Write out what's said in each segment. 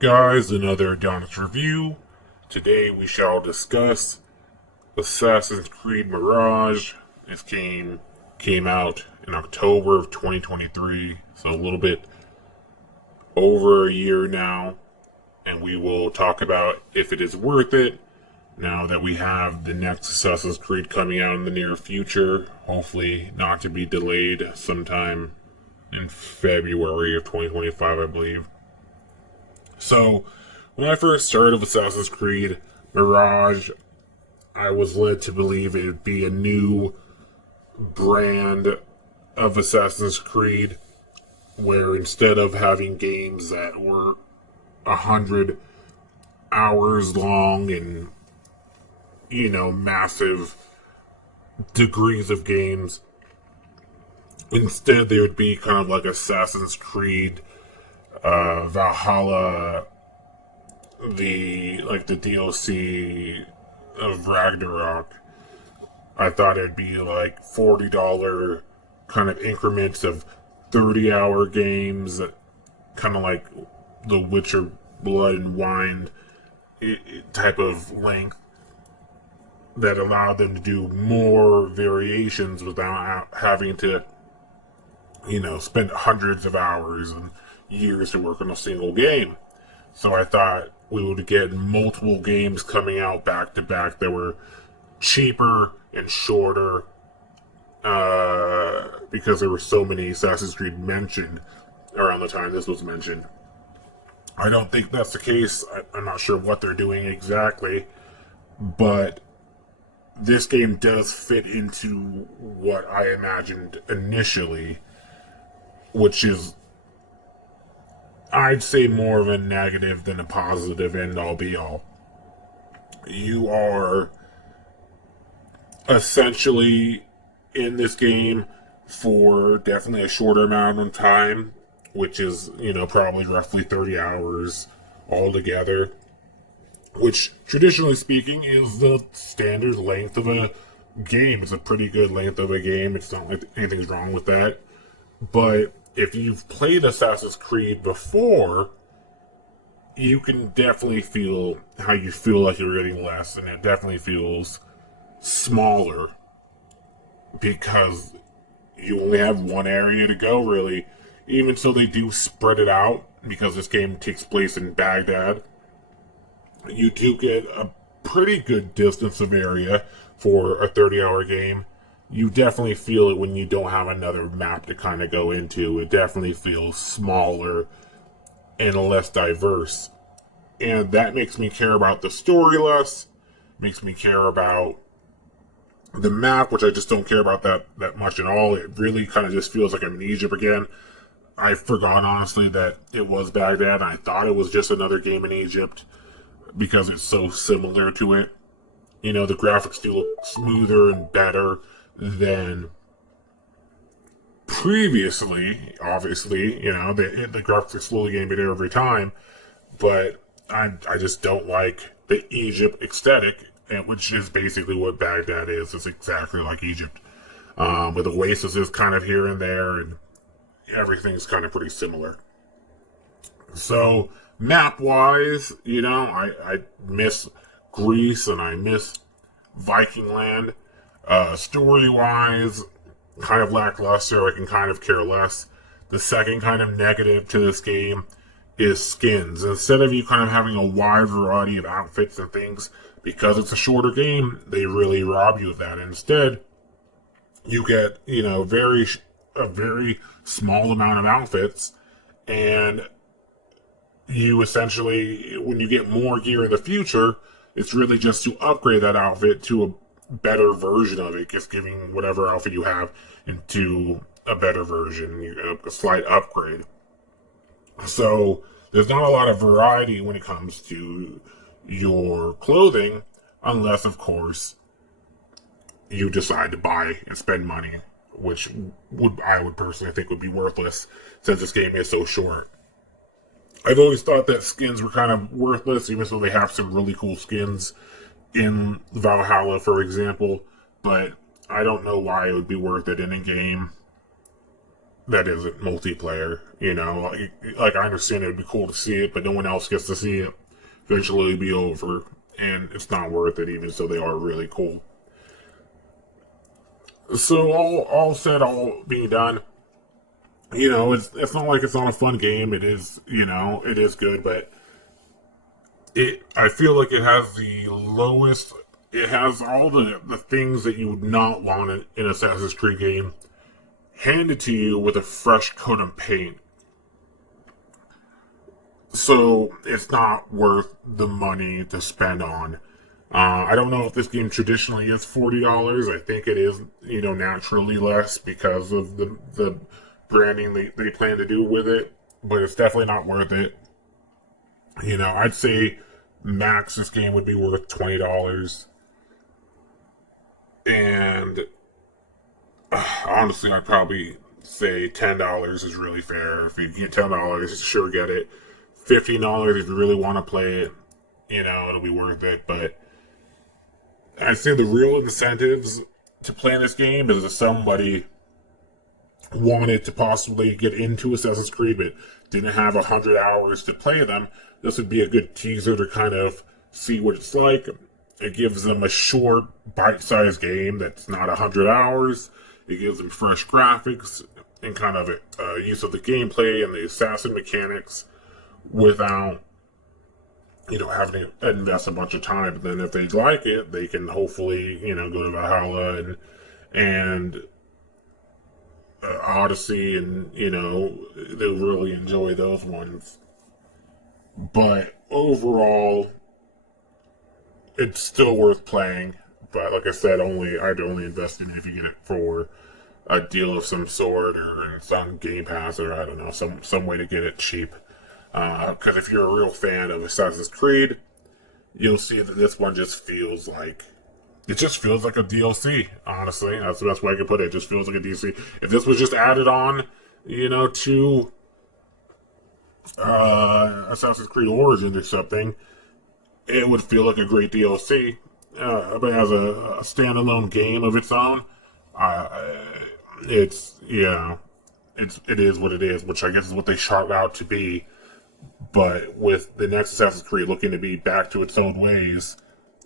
Guys, another Adonis review. Today we shall discuss Assassin's Creed Mirage. This game came out in October of 2023, so a little bit over a year now, and we will talk about if it is worth it now that we have the next Assassin's Creed coming out in the near future, hopefully not to be delayed sometime in February of 2025, I believe. So, when I first heard of Assassin's Creed Mirage, I was led to believe it would be a new brand of Assassin's Creed, where instead of having games that were 100 hours long and, massive degrees of games, instead there would be kind of like Assassin's Creed Valhalla, the DLC of Ragnarok. I thought it'd be like $40 kind of increments of 30-hour games, kind of like The Witcher Blood and Wine type of length that allowed them to do more variations without having to, spend hundreds of hours and years to work on a single game. So I thought we would get multiple games coming out back to back that were cheaper and shorter, because there were so many Assassin's Creed mentioned around the time this was mentioned. I don't think that's the case. I'm not sure what they're doing exactly, but this game does fit into what I imagined initially, which is, I'd say, more of a negative than a positive end all be all. You are essentially in this game for definitely a shorter amount of time, which is, probably roughly 30 hours altogether, which traditionally speaking is the standard length of a game. It's a pretty good length of a game. It's not like anything's wrong with that. But if you've played Assassin's Creed before, you can definitely feel how you feel like you're getting less, and it definitely feels smaller because you only have one area to go, really. Even so, they do spread it out because this game takes place in Baghdad. You do get a pretty good distance of area for a 30-hour game. You definitely feel it when you don't have another map to kind of go into. It definitely feels smaller and less diverse. And that makes me care about the story less, makes me care about the map, which I just don't care about that much at all. It really kind of just feels like I'm in Egypt again. I forgot, honestly, that it was Baghdad. I thought it was just another game in Egypt because it's so similar to it. The graphics do look smoother and better than previously. Obviously, the graphics are slowly getting better every time, but I just don't like the Egypt aesthetic, which is basically what Baghdad is. It's exactly like Egypt, with oases kind of here and there, and everything's kind of pretty similar. So map wise, I miss Greece and I miss Viking Land. Story wise, kind of lackluster. I can kind of care less. The second kind of negative to this game is skins. Instead of you kind of having a wide variety of outfits and things, because it's a shorter game, they really rob you of that. Instead, you get, a very small amount of outfits, and you essentially, when you get more gear in the future, it's really just to upgrade that outfit to a better version of it, just giving whatever outfit you have into a better version, a slight upgrade. So there's not a lot of variety when it comes to your clothing, unless, of course, you decide to buy and spend money, which I would personally think would be worthless since this game is so short. I've always thought that skins were kind of worthless, even though they have some really cool skins in Valhalla, for example, but I don't know why it would be worth it in a game that isn't multiplayer. You know, like I understand it would be cool to see it, but no one else gets to see it. Eventually, it'll be over, and it's not worth it, even so they are really cool. So all said, all being done, you know, it's not like it's not a fun game. It is, you know, it is good, but I feel like it has the lowest. It has all the things that you would not want in an Assassin's Creed game handed to you with a fresh coat of paint. So it's not worth the money to spend on. I don't know if this game traditionally is $40. I think it is, you know, naturally less because of the branding they plan to do with it. But it's definitely not worth it. You know, I'd say max this game would be worth $20. And honestly, I'd probably say $10 is really fair. If you get $10, sure get it. $15 if you really want to play it, you know, it'll be worth it. But I'd say the real incentives to play this game is if somebody wanted to possibly get into Assassin's Creed but didn't have 100 hours to play them. This would be a good teaser to kind of see what it's like. It gives them a short, bite-sized game that's not 100 hours. It gives them fresh graphics and kind of a use of the gameplay and the assassin mechanics without, you know, having to invest a bunch of time. Then if they like it, they can hopefully, you know, go to Valhalla and Odyssey, and, you know, they'll really enjoy those ones. But overall, it's still worth playing. But like I said, I'd only invest in it if you get it for a deal of some sort or some Game Pass, or I don't know, some way to get it cheap. Because if you're a real fan of Assassin's Creed, you'll see that this one just feels like a DLC. Honestly, that's the best way I can put it. It just feels like a DLC. If this was just added on, you know, to Assassin's Creed Origins or something, it would feel like a great DLC. But as a standalone game of its own, it's, you know, it is what it is, which I guess is what they shot out to be. But with the next Assassin's Creed looking to be back to its old ways,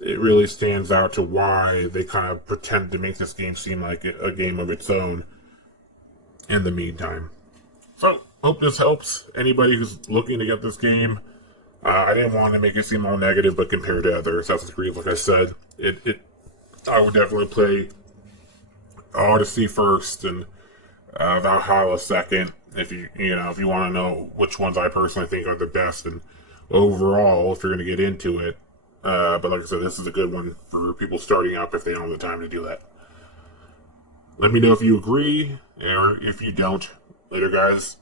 it really stands out to why they kind of pretend to make this game seem like a game of its own in the meantime. So, hope this helps anybody who's looking to get this game. I didn't want to make it seem all negative, but compared to other Assassin's Creed, like I said, I would definitely play Odyssey first and Valhalla second. If you want to know which ones I personally think are the best and overall, if you're going to get into it. But like I said, this is a good one for people starting up if they don't have the time to do that. Let me know if you agree or if you don't. Later, guys.